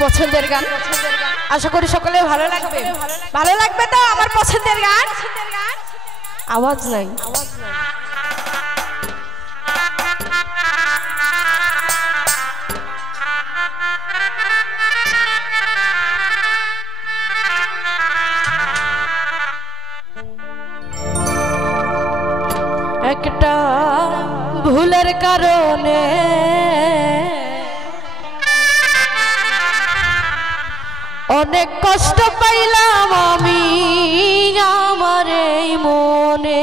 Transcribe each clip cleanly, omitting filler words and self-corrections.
পছন্দের গান আশা করি সকলে ভালো লাগবে তো আমার পছন্দের গান আওয়াজ নাই একটা ভুলের কারণে অনেক কষ্ট পাইলাম আমি আমার এই মনে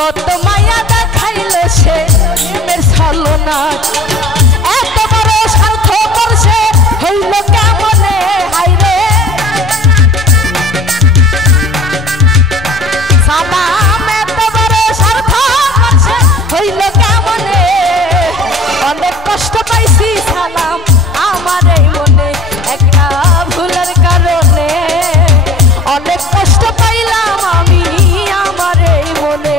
কত মায়া দেখাইলে সে প্রেমের ছলনা এত বড় স্বার্থ করছে হইল কেমনে হাইরে সালাম এত বড় স্বার্থ করছে হইল কেমনে অনেক কষ্ট পাইছি সালাম আমার এই মনে একটা ভুলের কারণে অনেক কষ্ট পাইলাম আমি আমার এই মনে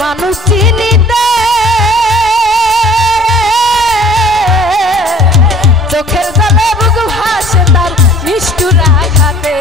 মানুষ চিনিতে চোখের জলে বুক ভাসে তার নিষ্ঠুর আঘাতে